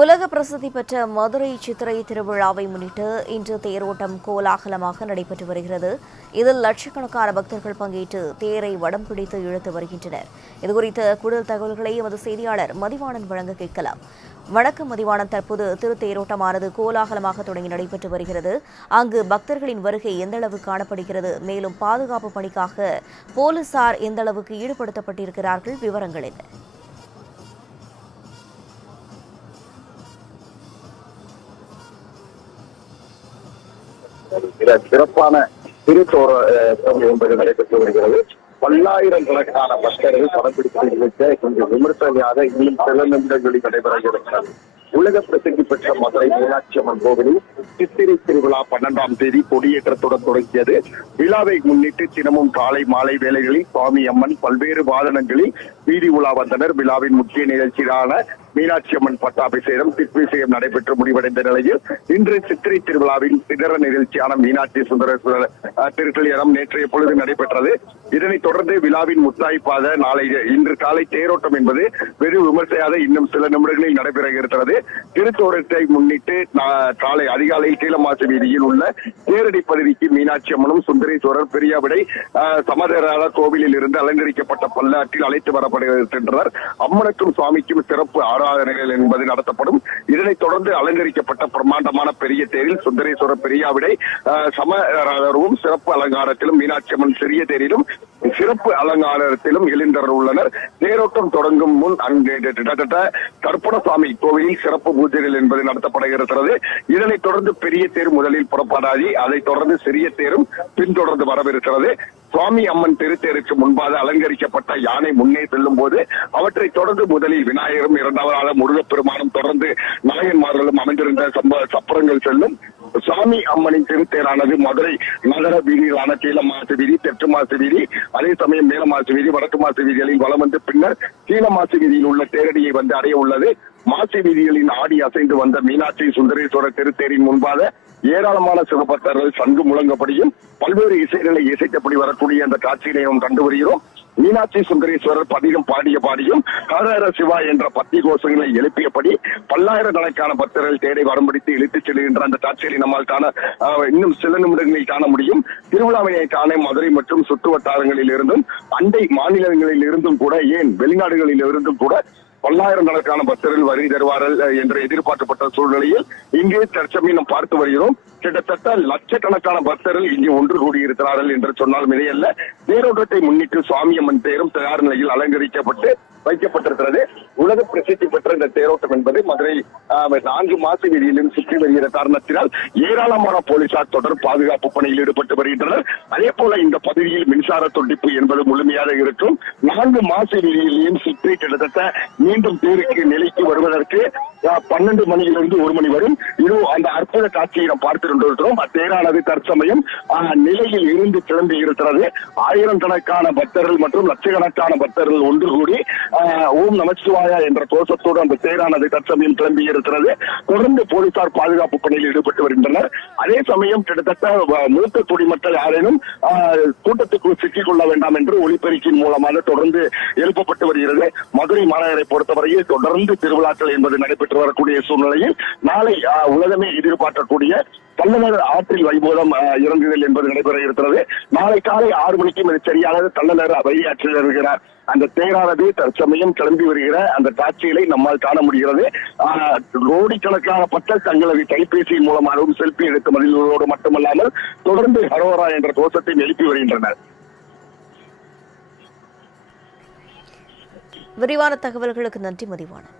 உலக பிரசித்தி பெற்ற மதுரை சித்திரை திருவிழாவை முன்னிட்டு இன்று தேரோட்டம் கோலாகலமாக நடைபெற்று வருகிறது. இதில் லட்சக்கணக்கான பக்தர்கள் பங்கேற்று தேரை வடம் பிடித்து இழுத்து வருகின்றனர். இதுகுறித்த கூடுதல் தகவல்களை எமது செய்தியாளர் மதிவாணன் வழங்க கேட்கலாம். வணக்கம் மதிவாணன், தற்போது திருத்தேரோட்டமானது கோலாகலமாக தொடங்கி நடைபெற்று வருகிறது. அங்கு பக்தர்களின் வருகை எந்த அளவு காணப்படுகிறது? மேலும் பாதுகாப்பு பணிக்காக போலீசார் எந்த அளவுக்கு ஈடுபடுத்தப்பட்டிருக்கிறார்கள்? விவரங்கள் என்ன? சிறப்பான திருத்தோட்டம் என்பது நடைபெற்று வருகிறது. பல்லாயிரக்கணக்கான பக்தர்கள் படப்பிடிப்பு நிகழ்ச்ச கொஞ்சம் விமர்சனையாக இன்னும் சில நிமிடங்களில் நடைபெறுகிறது. உலக பிரசித்தி பெற்ற மதுரை மீனாட்சி அம்மன் கோவிலில் சித்திரை திருவிழா 12ஆம் தேதி கொடியேற்றத்துடன் தொடங்கியது. விழாவை முன்னிட்டு தினமும் காலை மாலை வேளைகளில் சுவாமி அம்மன் பல்வேறு வாகனங்களில் வீதி உலா வந்தனர். விழாவின் முக்கிய நிகழ்ச்சியான மீனாட்சி அம்மன் பட்டாபிஷேகம் திக்விஷேகம் நடைபெற்று முடிவடைந்த நிலையில் இன்று சித்திரை திருவிழாவின் இதர நிகழ்ச்சியான மீனாட்சி சுந்தரேஸ்வரர் திருக்கல்யாணம் நேற்றைய பொழுது நடைபெற்றது. இதனைத் தொடர்ந்து விழாவின் முத்தாய்ப்பாக இன்று காலை தேரோட்டம் என்பது வெறும் விமர்சையாக இன்னும் சில நிமிடங்களில் நடைபெற இருக்கிறது. திருத்தோட்டத்தை முன்னிட்டு காலை அதிகாலையில் கீழமாசி வீதியில் உள்ள தேரடி பகுதிக்கு மீனாட்சி அம்மனும் சுந்தரேஸ்வரர் பெரியாவிடை சமதராத கோவிலில் இருந்து அலங்கரிக்கப்பட்ட பல்லாற்றில் அழைத்து வரப்படுகின்றனர். அம்மனுக்கும் சுவாமிக்கும் சிறப்பு ஆராதனைகள் என்பது நடத்தப்படும். இதனைத் தொடர்ந்து அலங்கரிக்கப்பட்ட பிரம்மாண்டமான பெரிய தேரில் சுந்தரேஸ்வரர் பெரியாவிடை சமதரும் சிறப்பு அலங்காரத்திலும் மீனாட்சி அம்மன் சிறிய தேரிலும் சிறப்பு அலங்காரத்திலும் எழுந்தர் உள்ளனர். தேரோட்டம் தொடங்கும் முன் அங்கு கற்பணசாமி கோவிலில் சிறப்பு பூஜைகள் என்பது நடத்தப்படுகிறது. இதனைத் தொடர்ந்து பெரிய தேர் முதலில் புறப்படாது, அதைத் தொடர்ந்து சிறிய தேரும் பின்தொடர்ந்து வரவிருக்கிறது. சுவாமி அம்மன் திருத்தேருக்கு முன்பாக அலங்கரிக்கப்பட்ட யானை முன்னே செல்லும் போது அவற்றை தொடர்ந்து முதலில் விநாயகரும் இரண்டாவதாக முருகப்பெருமானும் தொடர்ந்து நாயன்மார்களும் அமைந்திருந்த சப்பரங்கள் செல்லும். சுவாமி அம்மனின் திருத்தேரானது மதுரை நகர வீதிகளான கீழமாசி வீதி, தெற்கு மாசி வீதி, அதே சமயம் மேலமாசி வீதி, வடக்கு மாசி வீதிகளில் வலம் வந்து பின்னர் கீழமாசி வீதியில் உள்ள தேரடியை வந்து அடைய உள்ளது. மாசி வீதிகளின் ஆடி அசைந்து வந்த மீனாட்சி சுந்தரேஸ்வரர் திருத்தேரின் முன்பாக ஏராளமான சிவபக்தர்கள் சங்கு முழங்கப்படியும் பல்வேறு இசைகளை இசைக்கப்படி வரக்கூடிய அந்த காட்சியினை நாம் கண்டு வருகிறோம். மீனாட்சி சுந்தரேஸ்வரர் பதிகம் பாடியும் ஹரஹர சிவா என்ற பக்தி கோஷங்களை எழுப்பியபடி பல்லாயிரக்கணக்கான பக்தர்கள் தேரை வரம்பிடித்து இழுத்துச் செல்கின்ற அந்த காட்சிகளை நம்மால் காண இன்னும் சில நிமிடங்களில் காண முடியும். திருவிழாவினை காண மதுரை மற்றும் சுற்று வட்டாரங்களில் இருந்தும் அண்டை மாநிலங்களில் இருந்தும் கூட, ஏன் வெளிநாடுகளில் இருந்தும் கூட பல்லாயிரக்கணக்கான பக்தர்கள் வருகை தருவார்கள் என்று எதிர்பார்க்கப்பட்ட சூழ்நிலையில் இங்கே தற்சமயம் பார்த்து வருகிறோம். கிட்டத்தட்ட லட்சக்கணக்கான பக்தர்கள் இங்கே ஒன்று கூடியிருக்கிறார்கள் என்று சொன்னால் மிகையல்ல. தேரோட்டத்தை முன்னிட்டு சுவாமி அம்மன் தேரும் தயார் நிலையில் அலங்கரிக்கப்பட்டு வைக்கப்பட்டிருக்கிறது. உலக பிரசித்தி பெற்ற இந்த தேரோட்டம் என்பது மதுரை 4 மாசி வீதியிலும் சுற்றி வருகிற காரணத்தினால் ஏராளமான போலீசார் தொடர் பாதுகாப்பு பணியில் ஈடுபட்டு வருகின்றனர். அதே போல இந்த பகுதியில் மின்சார துண்டிப்பு என்பது முழுமையாக இருக்கும். 4 மாசி வீதியிலையும் சுற்றி கிட்டத்தட்ட மீண்டும் தேருக்கு நிலைக்கு வருவதற்கு 12 மணியிலிருந்து 1 மணி வரும். இது அந்த அற்புத காட்சியை நாம் பார்த்திருக்கிறோம். அத்தேரானது தற்சமயம் நிலையில் இருந்து கிளம்பி இருக்கிறது. ஆயிரக்கணக்கான பக்தர்கள் மற்றும் லட்சக்கணக்கான பக்தர்கள் ஒன்று கூடி ஓம் நமச்சிவாயா என்ற கோஷத்தோடு அந்த தேரானது தற்சமயம் கிளம்பி இருக்கிறது. தொடர்ந்து போலீசார் பாதுகாப்பு பணியில் ஈடுபட்டு வருகின்றனர். அதே சமயம் கிட்டத்தட்ட மூத்த குடிமக்கள் யாரேனும் கூட்டத்துக்குள் சிக்கிக் கொள்ள வேண்டாம் என்று ஒலிபெருக்கின் மூலமாக தொடர்ந்து எழுப்பப்பட்டு வருகிறது. மதுரை மாநகரை பொறுத்தவரையில் தொடர்ந்து திருவிழாக்கள் என்பது நடைபெற்று வரக்கூடிய சூழ்நிலையில் நாளை உலகமே எதிர்பார்க்கக்கூடிய கள்ளழகர் ஆற்றில் வைபோகம் இறங்குதல் என்பது நடைபெற இருக்கிறது. நாளை காலை 6 மணிக்கு சரியாக கள்ளழகர் வைகையாற்றில் இருக்கிறார். அந்த தேரானது தற்சமயம் கிளம்பி வருகிற அந்த காட்சிகளை நம்மால் காண முடிகிறது. கோடிக்கணக்கான பக்தர்கள் தங்களது கைபேசியின் மூலமாகவும் செல்பி எடுத்து மகிழ்வோடு மட்டுமல்லாமல் தொடர்ந்து ஹரோரா என்ற கோஷத்தை எழுப்பி வருகின்றனர். விரிவான தகவல்களுக்கு நன்றி மதிவாணன்.